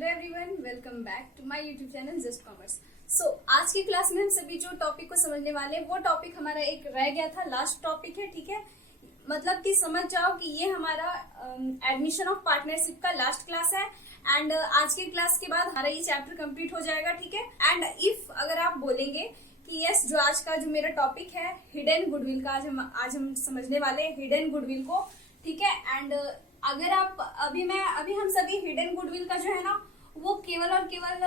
Hello everyone, welcome back to my YouTube channel just commerce. So आज की class में हम सभी जो टॉपिक को समझने वाले हैं वो टॉपिक हमारा एक रह गया था, लास्ट टॉपिक है। ठीक है, मतलब कि समझ जाओ कि ये हमारा एडमिशन ऑफ पार्टनरशिप का लास्ट क्लास है एंड आज के क्लास के बाद हमारा ये चैप्टर कंप्लीट हो जाएगा। ठीक है, एंड इफ अगर आप बोलेंगे कि यस, जो आज का जो मेरा टॉपिक है हिडन गुडविल का, आज हम समझने वाले हैं हिडन गुडविल को। ठीक है, एंड अगर आप अभी हम सभी हिडन गुडविल का जो है ना वो केवल और केवल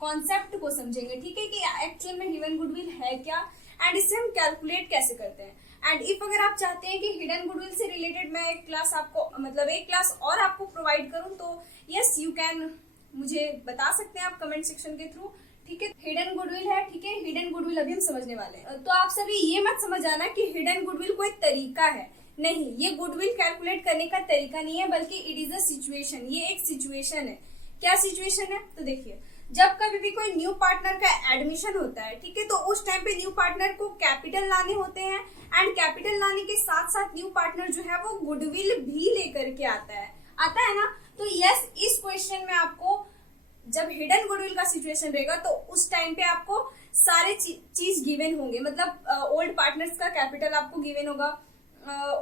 कॉन्सेप्ट को समझेंगे। ठीक है, कि एक्चुअल में हिडन गुडविल है क्या एंड इसे हम कैलकुलेट कैसे करते हैं। एंड इफ अगर आप चाहते हैं कि हिडन गुडविल से रिलेटेड मैं एक क्लास आपको एक क्लास और आपको प्रोवाइड करूं तो यस यू कैन, मुझे बता सकते हैं आप कमेंट सेक्शन के थ्रू। ठीक है, हिडन गुडविल है। ठीक है, हिडन गुडविल अभी हम समझने वाले हैं। तो आप सभी ये मत समझ आना कि हिडन गुडविल कोई तरीका है, नहीं, ये गुडविल कैलकुलेट करने का तरीका नहीं है, बल्कि इट इज अ सिचुएशन। ये एक सिचुएशन है। क्या सिचुएशन है? तो देखिए, जब कभी भी कोई न्यू पार्टनर का एडमिशन होता है, ठीक है, तो उस टाइम पे न्यू पार्टनर को कैपिटल लाने होते हैं एंड कैपिटल लाने के साथ साथ न्यू पार्टनर जो है वो गुडविल भी लेकर के आता है ना। तो यस, इस क्वेश्चन में आपको जब हिडन गुडविल का सिचुएशन रहेगा तो उस टाइम पे आपको सारे चीज गिवन होंगे। मतलब ओल्ड पार्टनर्स का कैपिटल आपको गिवन होगा,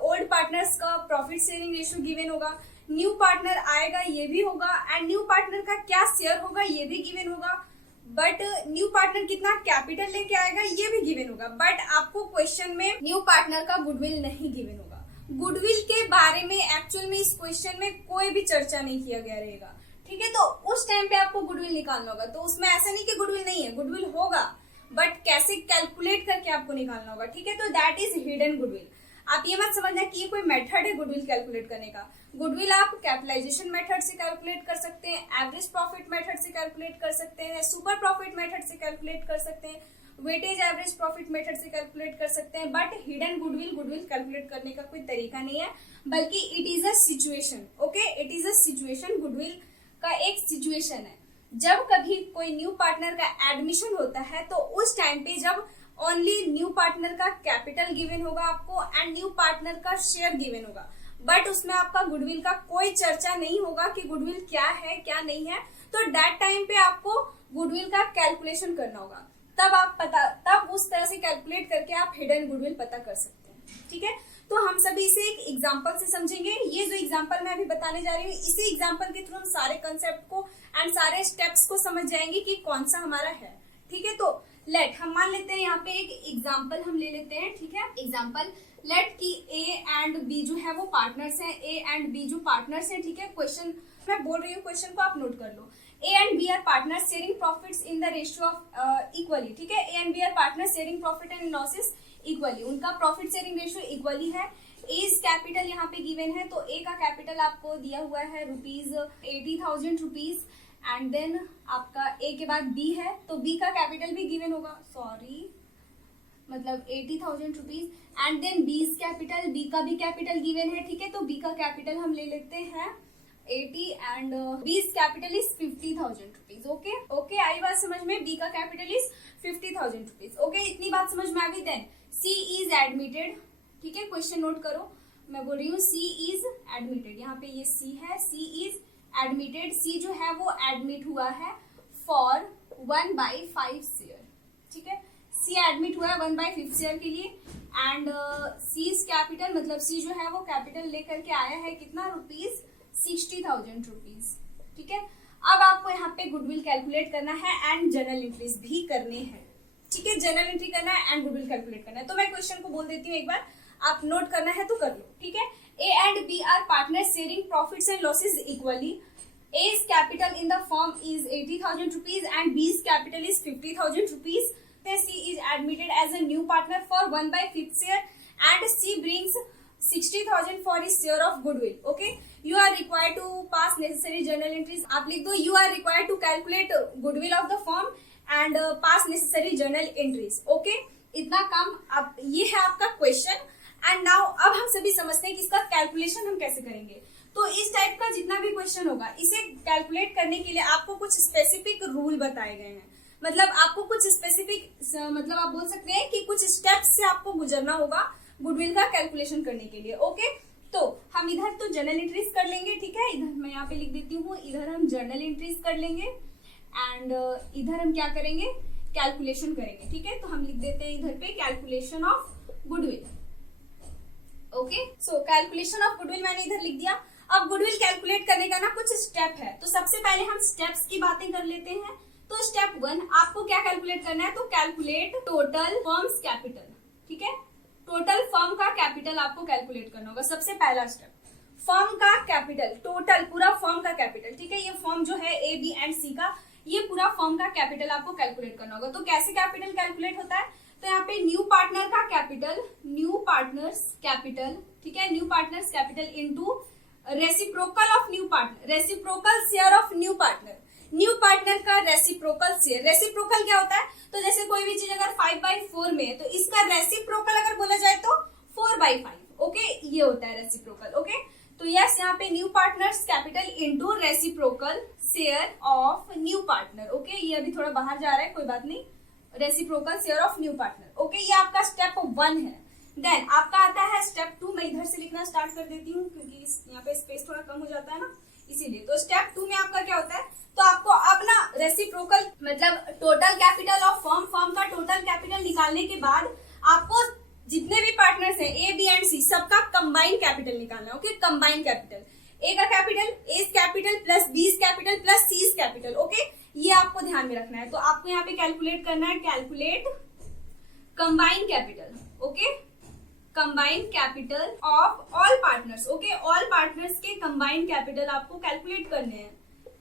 ओल्ड पार्टनर्स का प्रॉफिट शेयरिंग रेशियो गिवन होगा, न्यू पार्टनर आएगा ये भी होगा एंड न्यू पार्टनर का क्या शेयर होगा ये भी गिवन होगा। बट न्यू पार्टनर कितना कैपिटल लेके आएगा ये भी गिवन होगा। बट आपको क्वेश्चन में न्यू पार्टनर का गुडविल नहीं गिवन होगा। गुडविल के बारे में एक्चुअल में इस क्वेश्चन में कोई भी चर्चा नहीं किया गया रहेगा। ठीक है, तो उस टाइम पे आपको गुडविल निकालना होगा। तो उसमें ऐसा नहीं कि गुडविल नहीं है, गुडविल होगा, बट कैसे कैलकुलेट करके आपको निकालना होगा। ठीक है, तो दैट इज हिडन गुडविल। आप ये मत समझना कि ये कोई मेथड है गुडविल कैलकुलेट करने का। गुडविल आप कैपिटलाइजेशन मेथड से कैलकुलेट कर सकते हैं, एवरेज प्रॉफिट मेथड से कैलकुलेट कर सकते हैं, सुपर प्रॉफिट मेथड से कैलकुलेट कर सकते हैं, वेटेज एवरेज प्रॉफिट मेथड से कैलकुलेट कर सकते हैं। बट हिडन गुडविल कैलकुलेट करने का कोई तरीका नहीं है, बल्कि it is a situation. Okay, it is a situation. Goodwill का एक सिचुएशन है। जब कभी कोई न्यू पार्टनर का एडमिशन होता है तो उस टाइम पे जब ओनली न्यू पार्टनर का कैपिटल गिवन होगा आपको एंड न्यू पार्टनर का शेयर गिवन होगा, बट उसमें आपका गुडविल का कोई चर्चा नहीं होगा कि गुडविल क्या है क्या नहीं है। तो दैट टाइम पे आपको गुडविल का कैलकुलेशन करना होगा, तब उस तरह से कैलकुलेट करके आप हिडन गुडविल पता कर सकते हैं। ठीक है, तो हम सभी इसे एक एग्जांपल से समझेंगे। ये जो एग्जांपल मैं अभी बताने जा रही हूँ, इसी एग्जांपल के थ्रू हम सारे कंसेप्ट को एंड सारे स्टेप्स को समझ जाएंगे कि कौन सा हमारा है। ठीक है, तो हम मान लेते हैं यहाँ पे एक एग्जाम्पल हम ले लेते हैं। ठीक है, एग्जाम्पल लेट कि ए एंड बी जो है वो पार्टनर्स हैं, ए एंड बी जो पार्टनर्स हैं। ठीक है, क्वेश्चन मैं बोल रही हूँ, क्वेश्चन को आप नोट कर लो। A and B are partners sharing profits in the ratio of equally. ठीक है, A and B are partners sharing profit and losses equally. उनका प्रॉफिट शेयरिंग रेशियो इक्वली है। एज कैपिटल यहाँ पे गिवन है, तो ए का कैपिटल आपको दिया हुआ है ₹80,000 एंड देन आपका ए के बाद बी है तो बी का कैपिटल भी गिवन होगा, मतलब ₹80,000 and then B's capital, B का भी कैपिटल गिवन है। ठीक है, तो बी का कैपिटल हम ले लेते हैं 80 एंड बीज कैपिटल इज ₹50,000। ओके, आई बात समझ में? बी का कैपिटल इज ₹50,000। ओके, इतनी बात समझ में आ गई। Then C is admitted. ठीक है, क्वेश्चन नोट करो, मैं बोल रही हूँ सी इज एडमिटेड। यहाँ पे ये सी है, सी इज एडमिटेड। सी जो है वो एडमिट हुआ है फॉर 1/5 शेयर। ठीक है, सी एडमिट हुआ है 1/5 शेयर के लिए एंड सीज कैपिटल, मतलब सी जो है वो कैपिटल लेकर के आया है कितना, ₹60,000। ठीक है, अब आपको यहाँ पे गुडविल कैलकुलेट करना है एंड जर्नल एंट्रीज भी करने हैं। ठीक है, जर्नल एंट्री करना है एंड गुडविल कैलकुलेट करना है। तो मैं क्वेश्चन को बोल देती हूँ एक बार, आप नोट करना है तो कर लो। ठीक है, A and B are partners sharing profits and losses equally. A's capital in the firm is ₹80,000 and B's capital is ₹50,000. C is admitted as a new partner for 1/5 share and C brings 60,000 for his share of goodwill. Okay, you are required to pass necessary journal entries. आप लिख दो, you are required to calculate goodwill of the firm and pass necessary journal entries. Okay, इतना काम अब ये है आपका question. And now अब हम सभी समझते हैं कि इसका कैलकुलेशन हम कैसे करेंगे। तो इस टाइप का जितना भी क्वेश्चन होगा, इसे कैलकुलेट करने के लिए आपको कुछ स्पेसिफिक रूल बताए गए हैं। मतलब आपको कुछ स्पेसिफिक, मतलब आप बोल सकते हैं कि कुछ स्टेप्स से आपको गुजरना होगा गुडविल का कैलकुलेशन करने के लिए। ओके, तो हम इधर तो जर्नल एंट्रीज कर लेंगे, ठीक है। इधर मैं यहाँ पे लिख देती हूँ, इधर हम जर्नल एंट्रीज कर लेंगे एंड इधर हम क्या करेंगे, कैलकुलेशन करेंगे, ठीक है। तो हम लिख देते हैं इधर पे calculation of goodwill. Okay, so calculation of goodwill मैंने इधर लिख दिया। अब गुडविल कैलकुलेट करने का ना कुछ स्टेप है, तो सबसे पहले हम स्टेप्स की बातें कर लेते हैं। तो स्टेप 1 आपको क्या कैलकुलेट करना है, तो कैलकुलेट टोटल फर्म्स कैपिटल, ठीक है। टोटल फर्म का कैपिटल आपको कैलकुलेट करना होगा। सबसे पहला स्टेप फर्म का कैपिटल, टोटल पूरा फर्म का कैपिटल, ठीक है। ये फर्म जो है ए बी एंड सी का, ये पूरा फर्म का कैपिटल आपको कैलकुलेट करना होगा। तो कैसे कैपिटल कैलकुलेट होता है, तो यहाँ पे न्यू पार्टनर का कैपिटल, न्यू पार्टनर्स कैपिटल, ठीक है, new partners capital into reciprocal of new partner, reciprocal share of new partner, new partner का रेसिप्रोकल शेयर। रेसिप्रोकल क्या होता है, तो जैसे कोई भी चीज अगर 5/4 में है तो इसका रेसिप्रोकल अगर बोला जाए तो 4/5, ओके, ये होता है रेसिप्रोकल। ओके, तो यस यहाँ पे new partners capital into reciprocal share of new partner. Okay, ये अभी थोड़ा बाहर जा रहा है, कोई बात नहीं, reciprocal share of new partner. Okay, ये आपका स्टेप 1 है। देन आपका आता है स्टेप 2। मैं इधर से लिखना स्टार्ट कर देती हूँ क्योंकि यहाँ पे स्पेस थोड़ा कम हो जाता है ना, इसीलिए। तो स्टेप 2 में आपका क्या होता है, तो आपको अपना रेसिप्रोकल मतलब total capital of firm, firm का टोटल कैपिटल निकालने के बाद आपको जितने भी पार्टनर्स हैं ए बी एंड सी, सबका कंबाइंड कैपिटल निकालना है। ओके, कंबाइंड कैपिटल, ए का capital A's capital plus B's capital plus C's capital. Okay, ये आपको ध्यान में रखना है। तो आपको यहाँ पे कैलकुलेट करना है, calculate combined capital. Okay, combined capital of all partners. Okay, all partners के कंबाइंड कैपिटल आपको कैलकुलेट करने हैं।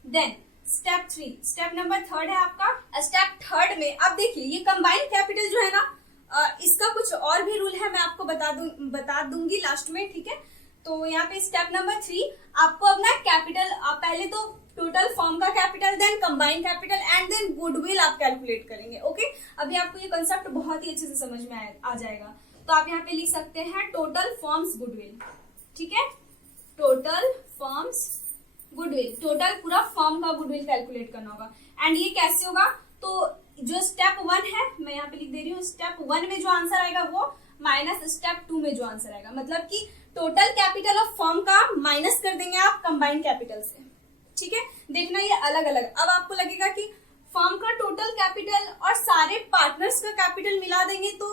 देन स्टेप 3, स्टेप नंबर 3 है आपका। स्टेप 3 में अब देखिए ये कंबाइंड कैपिटल जो है ना, इसका कुछ और भी रूल है, मैं आपको बता दूंगी लास्ट में, ठीक है। तो यहाँ पे स्टेप नंबर 3 आपको अपना कैपिटल, पहले तो टोटल फर्म का capital, then combined capital and then goodwill आप कैलकुलेट करेंगे। ओके, अभी आपको ये कंसेप्ट बहुत ही अच्छे से समझ में आ जाएगा। तो आप यहाँ पे लिख सकते हैं टोटल फर्म्स गुडविल, ठीक है, टोटल फर्म्स गुडविल, टोटल पूरा फर्म का गुडविल कैलकुलेट करना होगा। एंड ये कैसे होगा, तो जो स्टेप 1 है मैं यहाँ पे लिख दे रही हूँ, स्टेप 1 में जो आंसर आएगा वो माइनस स्टेप 2 में जो आंसर आएगा, मतलब कि टोटल कैपिटल ऑफ फर्म का माइनस कर देंगे आप कंबाइंड कैपिटल से, ठीक है। देखना ये अलग अलग, अब आपको लगेगा कि फर्म का टोटल कैपिटल और सारे पार्टनर्स का कैपिटल मिला देंगे तो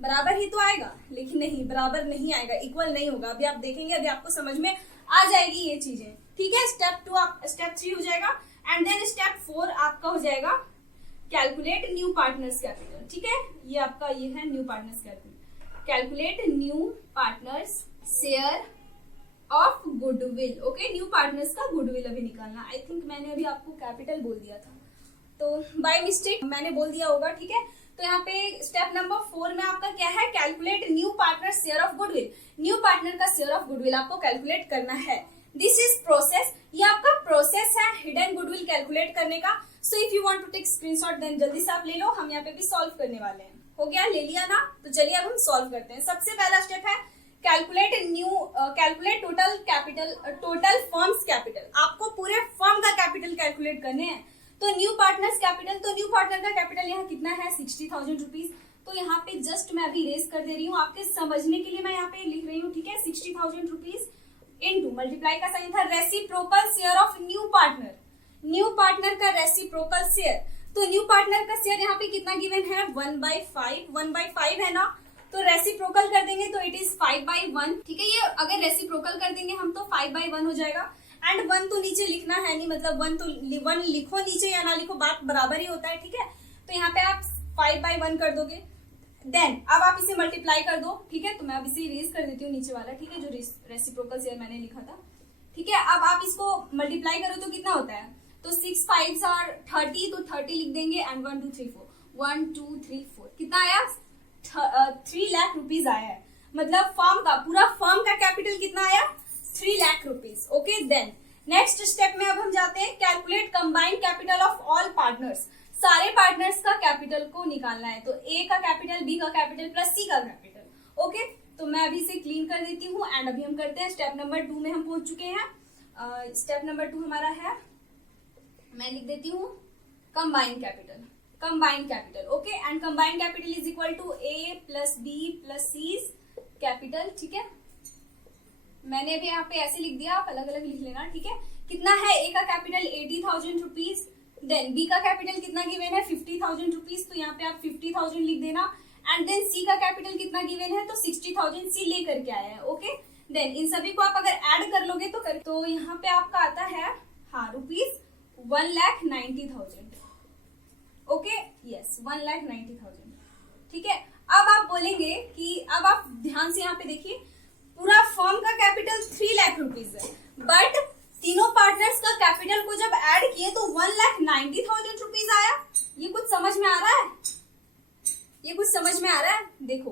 बराबर ही तो आएगा, लेकिन नहीं, बराबर नहीं आएगा, इक्वल नहीं होगा। अभी आप देखेंगे, अभी आपको समझ में आ जाएगी ये चीजें, ठीक है। स्टेप 2 स्टेप 3 हो जाएगा एंड देन स्टेप 4 आपका हो जाएगा कैलकुलेट न्यू पार्टनर्स कैपिटल, ठीक है। ये आपका ये है new partners capital, calculate new partners share of goodwill. Okay, new partners का गुडविल अभी निकालना। आई थिंक मैंने अभी आपको कैपिटल बोल दिया था, तो बाय मिस्टेक मैंने बोल दिया होगा, ठीक है। तो यहाँ पे स्टेप नंबर 4 में आपका क्या है, calculate new partner share of goodwill. New partner का शेयर ऑफ गुडविल आपको कैलकुलेट करना है। दिस इज प्रोसेस, ये आपका प्रोसेस है हिडन गुडविल कैलकुलेट करने का। So if you want to take screenshot then जल्दी से आप ले लो, हम यहाँ पे भी सॉल्व करने वाले हैं। हो गया, ले लिया ना, तो चलिए अब हम सॉल्व करते हैं। सबसे पहला स्टेप है calculate total capital, total firms capital. आपको पूरे फर्म का कैपिटल कैलकुलेट करने हैं। तो न्यू पार्टनर्स कैपिटल, तो न्यू पार्टनर का कैपिटल यहाँ कितना है, 60,000 रुपीज। तो यहाँ पे जस्ट मैं अभी इरेज कर दे रही हूँ, आपके समझने के लिए मैं यहाँ पे लिख रही हूँ, ठीक है। 60,000 रुपीज इनटू मल्टीप्लाई का साइन था reciprocal share of new partner, new partner का रेसिप्रोकल शेयर। तो न्यू पार्टनर का शेयर यहाँ पे कितना गिवन है, 1/5 है ना। तो रेसिप्रोकल कर देंगे तो इट इज 5/1, ठीक है। ये अगर रेसिप्रोकल कर देंगे हम तो 5/1 हो जाएगा। एंड 1 तो नीचे लिखना है नहीं, मतलब 1 लिखो नीचे या ना लिखो, बात बराबर ही होता है, ठीक है। तो यहाँ पे आप 5/1 कर दोगे। देन अब आप इसे मल्टीप्लाई कर दो, ठीक है। तो मैं अब इसे इरेज कर देती हूँ नीचे वाला, ठीक है, जो रेसिप्रोकल शेयर मैंने लिखा था, ठीक है। अब आप इसको मल्टीप्लाई करो तो कितना होता है, तो 6 5 are 30, तो 30 लिख देंगे एंड 1 2 3 4, 1 2 3 4 कितना आया, 3 लाख रुपीज आया है। मतलब फर्म का, पूरा फर्म का कैपिटल कितना आया, 3 lakh rupees. Okay, then next step में अब हम जाते हैं, calculate combined capital of all partners. सारे पार्टनर्स का कैपिटल को निकालना है। तो ए का कैपिटल, बी का कैपिटल प्लस सी का कैपिटल। ओके, तो मैं अभी इसे क्लीन कर देती हूँ एंड अभी हम करते हैं स्टेप नंबर 2 में हम पहुंच चुके हैं। स्टेप नंबर 2 हमारा है, मैं लिख देती हूँ combined capital, combined capital. Okay, and combined capital is equal to A plus B plus C capital, ठीक है। मैंने अभी यहाँ पे ऐसे लिख दिया, आप अलग अलग लिख लेना, ठीक है। कितना है, ए का कैपिटल 80,000 रुपीज, देन बी का कैपिटल कितना गिवन है 50,000 रुपीज, तो यहाँ पे आप 50,000 लिख देना। एंड देन सी का कैपिटल कितना गिवन है, तो 60,000 सी लेकर के आया है, ओके। देन इन सभी को आप अगर ऐड कर लोगे तो यहाँ पे आपका आता है हाँ रुपीज 1,90,000, ओके, यस 1,90,000, ठीक है। अब आप बोलेंगे कि अब आप ध्यान से यहाँ पे देखिए, पूरा फर्म का कैपिटल 3 लाख रुपीज है, बट तीनों पार्टनर्स का कैपिटल को जब ऐड किए तो 1,90,000 रुपीज आया। ये कुछ समझ में आ रहा है, ये कुछ समझ में आ रहा है। देखो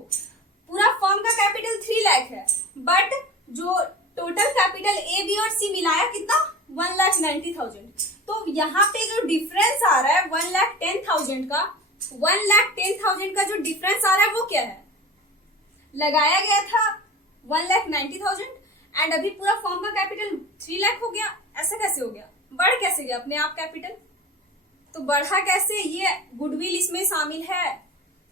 पूरा फर्म का कैपिटल 3 लाख है, बट जो टोटल कैपिटल ए बी और सी मिलाया कितना 1,90,000, तो यहाँ पे जो डिफरेंस आ रहा है 1,10,000 का, 1,10,000 का जो डिफरेंस आ रहा है वो क्या है, लगाया गया था 1,90,000 एंड अभी पूरा फर्म का कैपिटल 3 लाख हो गया। ऐसा कैसे हो गया, बढ़ कैसे गया अपने आप कैपिटल, तो बढ़ा कैसे, ये गुडविल इसमें शामिल है,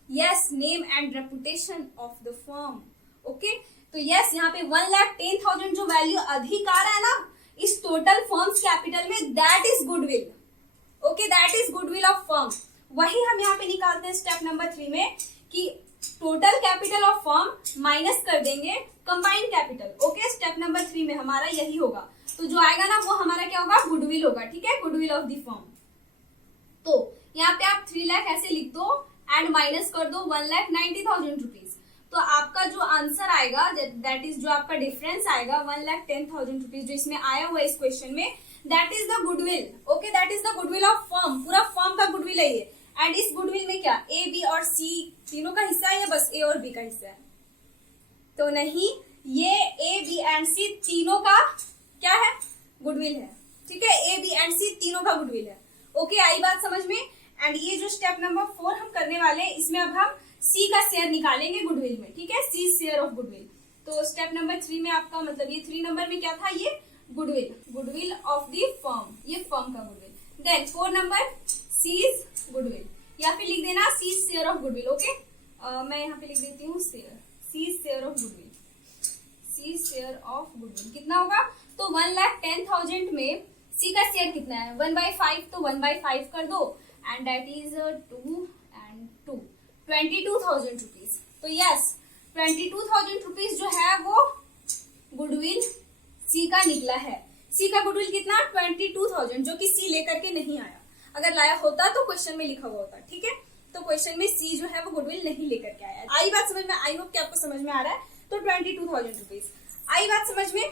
yes, name and reputation of the firm, okay. तो यस यहाँ पे 1,10,000 जो वैल्यू अधिक आ रहा है ना इस टोटल फर्म्स कैपिटल में, that is goodwill, okay, that is goodwill of firm. वही हम यहाँ पे निकालते हैं स्टेप नंबर 3 में कि total capital of firm minus कर देंगे combined capital, okay. Step number 3 में हमारा यही होगा, तो जो आएगा ना वो हमारा क्या होगा, गुडविल होगा, ठीक है, गुडविल ऑफ द फर्म। तो यहाँ पे आप 3 लाख ऐसे लिख दो एंड माइनस कर दो 1,90,000 रुपीज, तो आपका जो आंसर आएगा दैट इज जो आपका डिफरेंस आएगा 1,10,000 रुपीज जो इसमें आया हुआ है इस क्वेश्चन में, that is the goodwill, okay, that is the goodwill of firm, पूरा फर्म का गुडविल है ये। एंड इस गुडविल में क्या ए बी और सी तीनों का हिस्सा है या बस ए और बी का हिस्सा है, तो नहीं, ये ए बी एंड सी तीनों का क्या है, गुडविल है, ठीक है, ए बी एंड सी तीनों का गुडविल है, ओके। आई बात समझ में। एंड ये जो स्टेप नंबर 4 हम करने वाले हैं इसमें अब हम सी का शेयर निकालेंगे गुडविल में, ठीक है, सी शेयर ऑफ गुडविल। तो स्टेप नंबर 3 में आपका मतलब ये 3 नंबर में क्या था, ये goodwill, goodwill of the firm, ये फर्म का goodwill. Then 4 number C's goodwill, या फिर लिख देना C share of goodwill, okay. मैं यहाँ पे लिख देती हूँ share, C share of goodwill, C share of goodwill कितना होगा, तो 1,10,000 में सी का शेयर कितना है 1/5, तो 1/5 कर दो and that is 2 and 2 22,000 rupees. तो यस 22,000 रुपीज जो है वो गुडविल सी का निकला है। सी का गुडविल कितना 22,000, जो कि सी लेकर के नहीं आया, अगर लाया होता तो क्वेश्चन में लिखा हुआ होता, ठीक है। तो क्वेश्चन में सी जो है वो गुडविल नहीं लेकर के आया। आई बात समझ में, आई होप कि आपको समझ में आ रहा है। तो 22,000 रुपीज आई बात समझ में।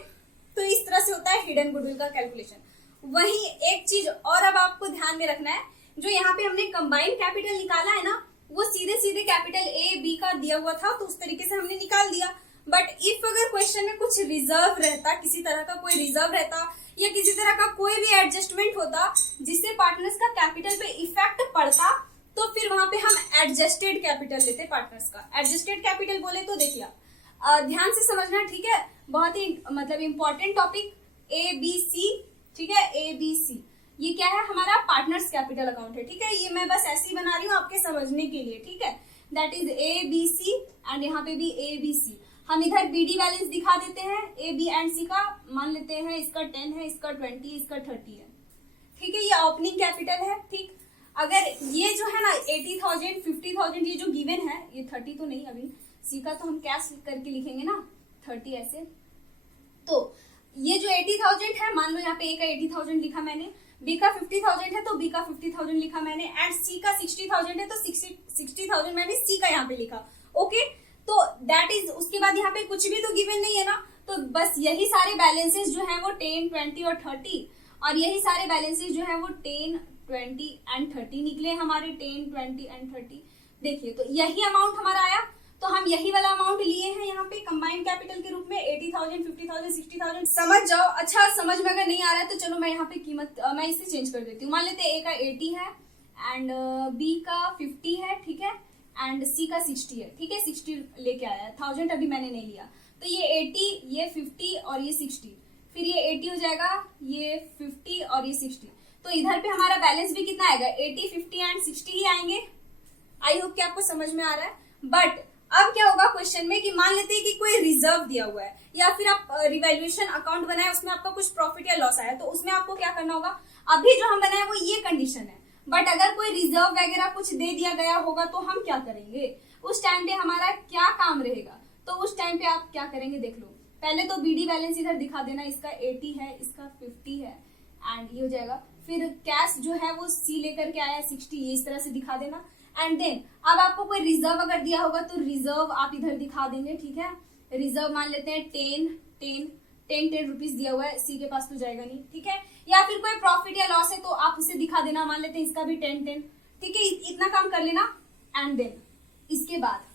तो इस तरह से होता है हिडन गुडविल का कैलकुलेशन। वही एक चीज और अब आपको ध्यान में रखना है, जो यहाँ पे हमने कंबाइंड कैपिटल निकाला है ना, वो सीधे सीधे कैपिटल ए बी का दिया हुआ था, तो उस तरीके से हमने निकाल दिया। बट इफ अगर क्वेश्चन में कुछ रिजर्व रहता, किसी तरह का कोई रिजर्व रहता या किसी तरह का कोई भी एडजस्टमेंट होता जिससे पार्टनर्स का कैपिटल पे इफेक्ट पड़ता, तो फिर वहां पे हम एडजस्टेड कैपिटल लेते पार्टनर्स का। एडजस्टेड कैपिटल बोले तो देखिए ध्यान से समझना, ठीक है, बहुत ही मतलब important topic A B C, ठीक है, ए बी सी ये क्या है हमारा पार्टनर्स कैपिटल अकाउंट है, ठीक है। ये मैं बस ऐसे ही बना रही हूँ आपके समझने के लिए, ठीक है। That is A B C and यहाँ पे भी ए बी सी। हम इधर बीडी बैलेंस दिखा देते हैं ए बी एंड सी का, मान लेते हैं इसका 10 है, इसका 20, इसका 30 है, ठीक है। ये ओपनिंग कैपिटल है, ठीक। अगर ये जो है ना 80,000 50,000 ये जो गिवन है, ये 30 तो नहीं, अभी सी का तो हम कैश करके लिखेंगे ना 30 ऐसे। तो ये जो 80,000 है, मान लो यहाँ पे ए का 80,000 लिखा मैंने, बी का 50,000 है तो बी का 50,000 लिखा मैंने, एंड सी का 60,000 है तो 60,000 मैंने सी का यहाँ पे लिखा, ओके। तो दैट इज, उसके बाद यहाँ पे कुछ भी तो गिवन नहीं है ना, तो बस यही सारे बैलेंसेस जो है वो 10, 20 और 30, और यही सारे बैलेंसेस जो है वो 10, 20 एंड 30 निकले हमारे, 10, 20 एंड 30। देखिए तो यही अमाउंट हमारा आया, तो हम यही वाला अमाउंट लिए हैं यहाँ पे कंबाइंड कैपिटल के रूप में 80,000, 50,000, 60,000। समझ जाओ। अच्छा समझ में अगर नहीं आ रहा है तो चलो मैं यहाँ पे कीमत मैं इसे चेंज कर देती हूँ। मान लेते हैं ए का 80 है एंड बी का 50 है, ठीक है, एंड सी का 60 है, ठीक है, 60 लेके आया है, 1000 अभी मैंने नहीं लिया, तो ये 80, ये 50 और ये 60, फिर ये 80 हो जाएगा, ये 50 और ये 60। तो इधर पे हमारा बैलेंस भी कितना आएगा 80, 50 एंड 60 ही आएंगे। आई होप कि आपको समझ में आ रहा है। बट अब क्या होगा क्वेश्चन में कि मान लेते हैं कि कोई रिजर्व दिया हुआ है या फिर आप रिवैल्यूएशन अकाउंट बनाए, उसमें आपका कुछ प्रॉफिट या लॉस आया, तो उसमें आपको क्या करना होगा। अभी जो हम बनाए वो ये कंडीशन है, बट अगर कोई रिजर्व वगैरह कुछ दे दिया गया होगा तो हम क्या करेंगे, उस टाइम पे हमारा क्या काम रहेगा। तो उस टाइम पे आप क्या करेंगे देख लो। पहले तो बीडी बैलेंस इधर दिखा देना, इसका 80 है, इसका 50 है एंड ये हो जाएगा। फिर कैश जो है वो सी लेकर के आया 60, ये इस तरह से दिखा देना। एंड देन अब आपको कोई रिजर्व अगर दिया होगा तो रिजर्व आप इधर दिखा देंगे, ठीक है। रिजर्व मान लेते हैं 10 रुपीज दिया हुआ है, सी के पास तो जाएगा नहीं, ठीक है। या फिर कोई प्रॉफिट या लॉस है तो आप उसे दिखा देना, मान लेते हैं इसका भी 10, ठीक है। इतना काम कर लेना। एंड देन इसके बाद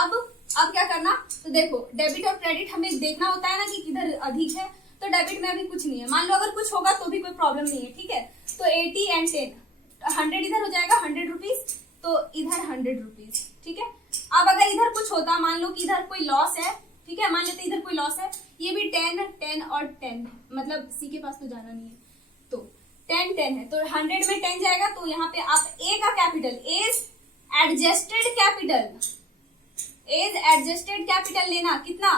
अब क्या करना, तो देखो डेबिट और क्रेडिट हमें देखना होता है ना कि किधर अधिक है, तो डेबिट में अभी कुछ नहीं है। मान लो अगर कुछ होगा तो भी कोई प्रॉब्लम नहीं है, ठीक है। तो 80 एंड 10, 100 इधर हो जाएगा 100 रुपीज, तो इधर 100 रुपीज, ठीक है। अब अगर इधर कुछ होता, मान लो कि इधर कोई लॉस है, ठीक है, मान लेते इधर कोई लॉस है, ये भी 10 और 10, मतलब सी के पास तो जाना नहीं है, तो 10 है, तो 100 में 10 जाएगा। तो यहाँ पे आप ए का कैपिटल एज एडजस्टेड कैपिटल लेना, कितना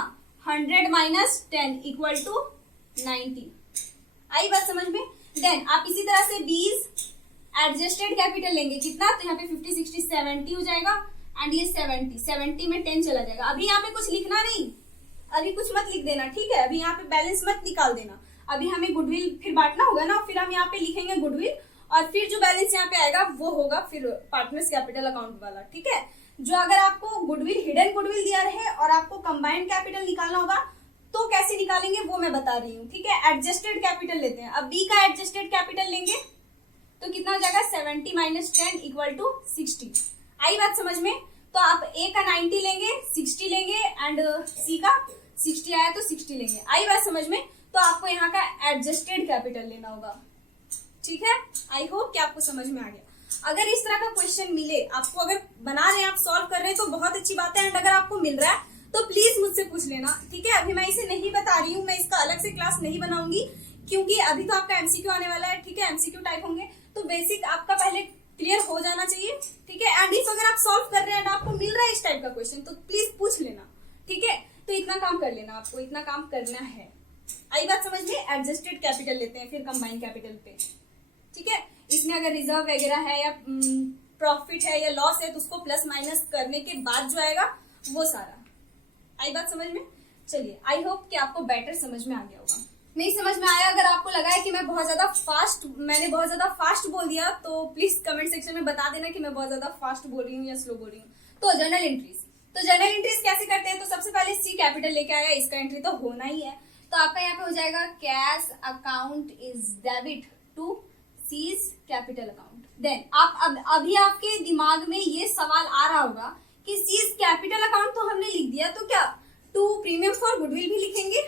100 माइनस 10 इक्वल टू 90। आई बात समझ में। देन आप इसी तरह से 20 एडजस्टेड कैपिटल लेंगे, कितना, तो यहाँ पे 50 60 70 हो जाएगा एंड ये 70 में 10 चला जाएगा। अभी यहाँ पे कुछ लिखना नहीं, अभी कुछ मत लिख देना, ठीक है। अभी यहाँ पे बैलेंस मत निकाल देना, अभी हमें गुडविल फिर बांटना होगा ना, फिर हम यहाँ पे लिखेंगे गुडविल और फिर जो बैलेंस यहाँ पे आएगा वो होगा फिर पार्टनर्स कैपिटल अकाउंट वाला, ठीक है। जो अगर आपको गुडविल हिडन गुडविल दिया रहे और आपको कंबाइंड कैपिटल निकालना होगा तो कैसे निकालेंगे वो मैं बता रही हूँ, ठीक है। एडजस्टेड कैपिटल लेते हैं। अब बी का एडजस्टेड कैपिटल लेंगे तो कितना हो जाएगा 70 माइनस 10 इक्वल टू 60। आई बात समझ में। तो आप ए का 90 लेंगे, 60 लेंगे एंड सी का 60 आया तो 60 लेंगे। आई बात समझ में। तो आपको यहाँ का एडजस्टेड कैपिटल लेना होगा, ठीक है। आई होप कि आपको समझ में आ गया। अगर इस तरह का क्वेश्चन मिले आपको, अगर बना रहे हैं आप, सॉल्व कर रहे हैं तो बहुत अच्छी बात है। एंड अगर आपको मिल रहा है तो प्लीज मुझसे पूछ लेना, ठीक है। अभी मैं इसे नहीं बता रही हूँ, मैं इसका अलग से क्लास नहीं बनाऊंगी क्योंकि अभी तो आपका एमसीक्यू आने वाला है, ठीक है। एमसीक्यू टाइप होंगे तो बेसिक आपका पहले क्लियर हो जाना चाहिए, ठीक है। एंड इफ अगर आप सॉल्व कर रहे हैं और आपको मिल रहा है इस टाइप का क्वेश्चन तो प्लीज पूछ लेना, ठीक है। तो इतना काम कर लेना, आपको इतना काम करना है। आई बात समझ में। एडजस्टेड कैपिटल लेते हैं फिर कंबाइंड कैपिटल पे, ठीक है। इसमें अगर रिजर्व वगैरह है या प्रॉफिट है या लॉस है तो उसको प्लस माइनस करने के बाद जो आएगा वो सारा। आई बात समझ में। चलिए, आई होप कि आपको बेटर समझ में आ गया होगा। नहीं समझ में आया, अगर आपको लगा है कि मैंने बहुत ज्यादा फास्ट बोल दिया तो प्लीज कमेंट सेक्शन में बता देना कि मैं बहुत ज्यादा फास्ट बोल रही हूँ या स्लो बोल रही हूँ। तो जर्नल एंट्रीज कैसे करते हैं, तो सबसे पहले सी कैपिटल लेके आया, इसका एंट्री तो होना ही है। तो आपका यहाँ पे हो जाएगा cash account is debit to C's capital account. Then आप अभी आपके दिमाग में ये सवाल आ रहा होगा कि सीज कैपिटल अकाउंट तो हमने लिख दिया, तो क्या टू प्रीमियम फॉर गुडविल भी लिखेंगे?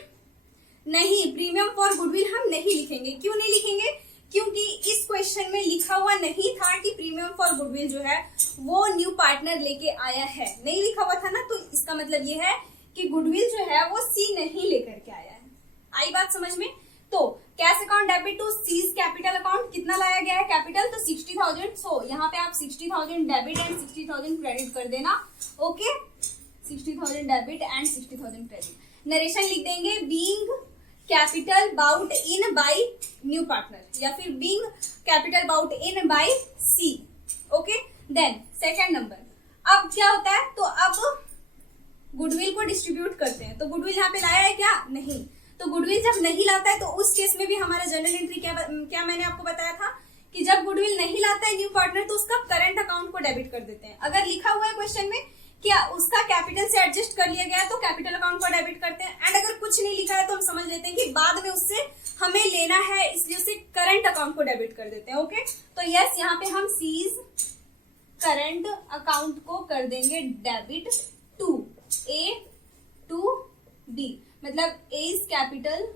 नहीं, प्रीमियम फॉर गुडविल हम नहीं लिखेंगे। क्यों नहीं लिखेंगे? क्योंकि इस क्वेश्चन में लिखा हुआ नहीं था कि प्रीमियम फॉर गुडविल जो है वो न्यू पार्टनर लेके आया है, नहीं लिखा हुआ था ना। तो इसका मतलब ये है कि गुडविल जो है वो सी नहीं लेकर के आया है। आई बात समझ में। तो cash account debit to C's capital account कितना लाया गया है कैपिटल, तो 60,000। सो यहाँ पे आप 60,000 डेबिट एंड 60,000 क्रेडिट कर देना, okay. 60,000 debit and 60,000 credit. Narration लिख देंगे being capital brought in by new partner या फिर being capital brought in by C, okay. Then second number, अब क्या होता है, तो अब गुडविल को डिस्ट्रीब्यूट करते हैं। तो गुडविल यहाँ पे लाया है क्या? नहीं। तो गुडविल जब नहीं लाता है तो उस केस में भी हमारा जनरल एंट्री क्या मैंने आपको बताया था कि जब गुडविल नहीं लाता है न्यू पार्टनर तो उसका करंट अकाउंट को डेबिट कर देते हैं। अगर लिखा हुआ है क्वेश्चन में क्या उसका कैपिटल से एडजस्ट कर लिया गया है तो कैपिटल अकाउंट को डेबिट करते हैं। एंड अगर कुछ नहीं लिखा है तो हम समझ लेते हैं कि बाद में उससे हमें लेना है, इसलिए उसे करंट अकाउंट को डेबिट कर देते हैं, ओके। तो यस, यहाँ पे हम सीज करंट अकाउंट को कर देंगे debit to A to B, मतलब A is capital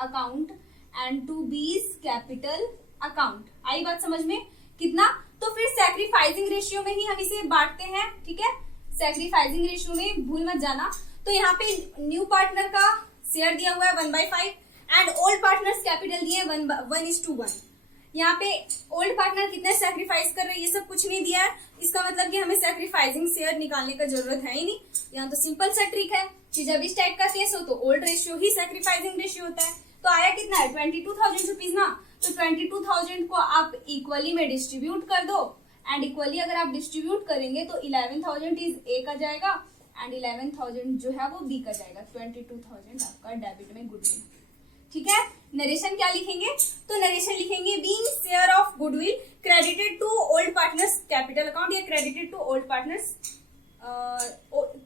account and to B is capital account. आई बात समझ में कितना। तो फिर सैक्रिफाइसिंग रेशियो में ही हम इसे बांटते हैं, ठीक है। सैक्रिफाइसिंग रेशियो में भूल मत जाना। तो यहाँ पे न्यू पार्टनर का शेयर दिया हुआ है 1/5 एंड ओल्ड पार्टनर्स कैपिटल दिए 1:1। यहाँ पे ओल्ड पार्टनर कितने सेक्रीफाइस कर रहे हैं ये सब कुछ नहीं दिया है, इसका मतलब कि हमें सेक्रीफाइसिंग शेयर निकालने का जरूरत है ही नहीं। यहाँ तो सिंपल सा ट्रिक है कि जब इस टाइप का केस हो तो ओल्ड रेशियो ही सेक्रीफाइसिंग रेशियो होता है। तो आया कितना है 22,000 रुपीज ना, तो 22,000 को आप इक्वली में डिस्ट्रीब्यूट कर दो एंड इक्वली अगर आप डिस्ट्रीब्यूट करेंगे तो 11,000 इज ए का जाएगा एंड 11,000 जो है वो बी का जाएगा। 22,000 आपका डेबिट में गुडविल, ठीक है। नरेशन क्या लिखेंगे, तो नरेशन लिखेंगे being share of goodwill credited to old partners capital account या credited to old partners,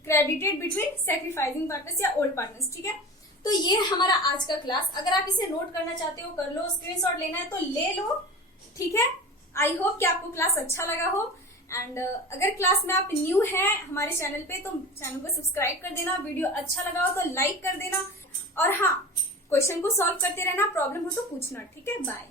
credited between sacrificing partners या ओल्ड पार्टनर्स, ठीक है। तो ये हमारा आज का क्लास, अगर आप इसे नोट करना चाहते हो कर लो, स्क्रीनशॉट लेना है तो ले लो, ठीक है। आई होप कि आपको क्लास अच्छा लगा हो एंड अगर क्लास में आप न्यू हैं हमारे चैनल पे तो चैनल को सब्सक्राइब कर देना, वीडियो अच्छा लगा हो तो लाइक कर देना और हाँ क्वेश्चन को सॉल्व करते रहना, प्रॉब्लम हो तो पूछना, ठीक है। बाय।